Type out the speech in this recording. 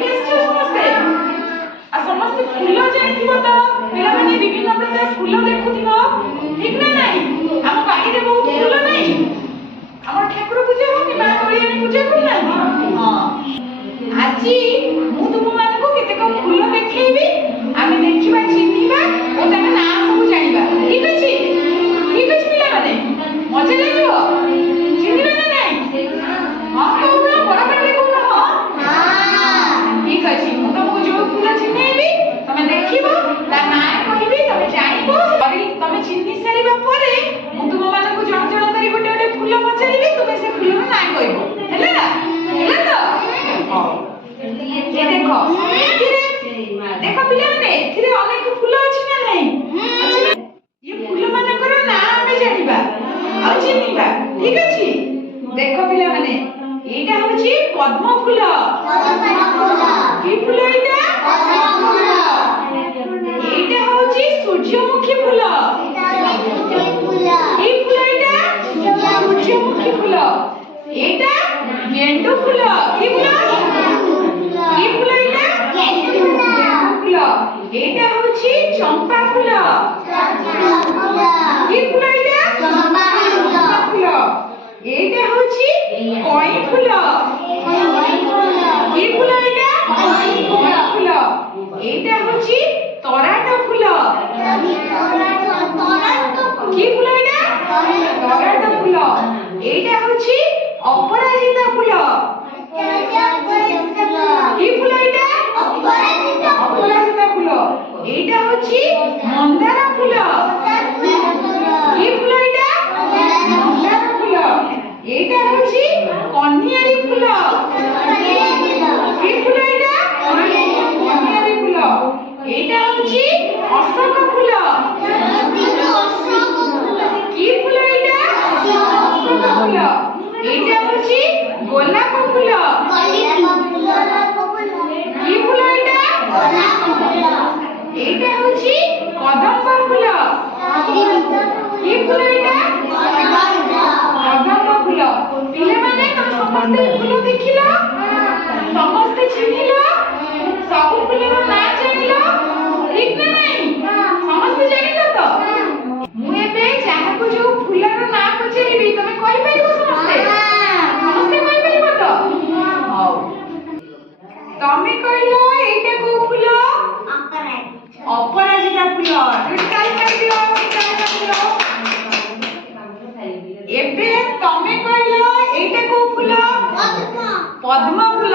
ଖାଇକି ଆସିଛ ସମସ୍ତେ? ଆଉ ସମସ୍ତେ ଫୁଲ ଜାଣିଥିବ ତ, ପିଲାମାନେ ବିଭିନ୍ନ ପ୍ରକାର ଫୁଲ ଦେଖୁଥିବ, ଠିକ ନା ନାଇଁ? ଆମ ବାଡ଼ିରେ ବହୁତ ଫୁଲ ନାହିଁ? ଆମର ଠାକୁର ପୂଜା ହଉନି, ମା କଳିଆଣୀ ପୂଜା କରୁନାହାନ୍ତି? ହଁ। ଆଜି ମୁଁ ତୁମମାନଙ୍କୁ କେତେକ ଫୁଲ ଦେଖେଇବି, ଆମେ ଦେଖିବା, ଚିହ୍ନିବା ଓ ତାଙ୍କ ନାଁ ସବୁ ଜାଣିବା। ଠିକ ଅଛି? ଠିକ ଅଛି ପିଲାମାନେ? ମଜା ଲାଗିବ? ଚିହ୍ନିବେ ନା ନାଇଁ? ହଁ କହୁନ, ବଡ଼ ପାଟିରେ କହୁନ। ହଁ ଠିକ ଅଛି। ମୁଁ ତମକୁ ଯୋଉ ଫୁଲ ଚିହ୍ନେଇବି ତମେ ଦେଖିବ, ତା ନାଁ କହିବି, ତମେ ଜାଣିବ। ତମେ ଚିହ୍ନି ସାରିବା ପରେ ମୁଁ ତୁମମାନଙ୍କୁ ଜଣ ଜଣ କରି ଗୋଟେ ଗୋଟେ ଫୁଲ ପଚାରିବି, ତୁମେ ସେ ଫୁଲର ନାଁ କହିବ। ହେଲା? ହେଲା ତ? ହଉ। ଏ ଦେଖ, ଦେଖ ପିଲାମାନେ, ଏଥିରେ ଅନେକ ଫୁଲ ଅଛି ନା ନାହିଁ? ଅଛି ନା? ଏ ଫୁଲ ମାନଙ୍କର ନାଁ ଆମେ ଜାଣିବା ଆଉ ଚିହ୍ନିବା। ଠିକ ଅଛି? ଦେଖ ପିଲାମାନେ, ଏଇଟା ହଉଛି ପଦ୍ମ ଫୁଲ। କି ଫୁଲ ଏଇଟା? ଏଇଟା ହଉଛି ସୂର୍ଯ୍ୟମୁଖୀ ଫୁଲ। କି ଫୁଲ ଏଇଟା? ସୂର୍ଯ୍ୟମୁଖୀ ଫୁଲ। ଏଇଟା ଗେଣ୍ଡୁ ଫୁଲ। କି ଫୁଲ? କି ଫୁଲ ଏଇଟା? ଗେଣ୍ଡୁ ଫୁଲ। ଏଇଟା ହଉଛି ଚମ୍ପା ଫୁଲ। କି ଫୁଲ ଏଇଟା? ଚମ୍ପା ଫୁଲ। ଏଇଟା ହଉଛି କଇଁ ଫୁଲ। କି ଫୁଲ ଏଇଟା? କଇଁ ଫୁଲ। ଏଇଟା ହଉଛି ତରାଟ ଫୁଲ। କି ଫୁଲ ଏଇଟା? ତରାଟ ଫୁଲ। ଏଇଟା ହଉଛି ଅପରାଜିତା ଫୁଲ। କି ଫୁଲ ଏଇଟା? ଅପରାଜିତା ଫୁଲ। ଏଇଟା ହଉଛି ମନ୍ଦାର ଫୁଲ। କି ଫୁଲ ଏଇଟା? ମନ୍ଦାର ଫୁଲ। ଏଇଟା ହଉଛି କନିଆରୀ ଫୁଲ। କି ଫୁଲ ଏଇଟା? କନିଆରୀ ଫୁଲ। ଏଇଟା ହଉଛି ଅଶୋକ ଫୁଲ। କି ଫୁଲ ଏଇଟା? ଅଶୋକ ଫୁଲ। ଏଇଟା ହଉଛି ଗୋଲାପ ଫୁଲ। କି ଫୁଲ ଏଇଟା? ଏଇଟା ହଉଛି କଦମ୍ବ ଫୁଲ। କି ଫୁଲ ଏଇଟା? କଦମ୍ବ ଫୁଲ। ପିଲାମାନେ, ତମେ ସମସ୍ତେ ଫୁଲ ଦେଖିଲ, ସମସ୍ତେ ଚିହ୍ନିଲ, ସବୁ ଫୁଲର ନାଁ ଜାଣିଲ, ଠିକ ନା ନାଇଁ? ସମସ୍ତେ ଜାଣିଲ ତ? ମୁଁ ଏବେ ଯାହାକୁ ଯୋଉ ଫୁଲର ନାଁ ପଚାରିବି ତମେ କହିପାରିବ ସମସ୍ତେ? ସମସ୍ତେ କହିପାରିବ ତ? ହଉ। ତମେ କହିଲ ଏଇଟା କୋଉ ଫୁଲ? ଅପରାଜିତା ଫୁଲ। ଏବେ ତମେ କହିଲ ଏଇଟା କୋଉ ଫୁଲ? ପଦ୍ମ ଫୁଲ।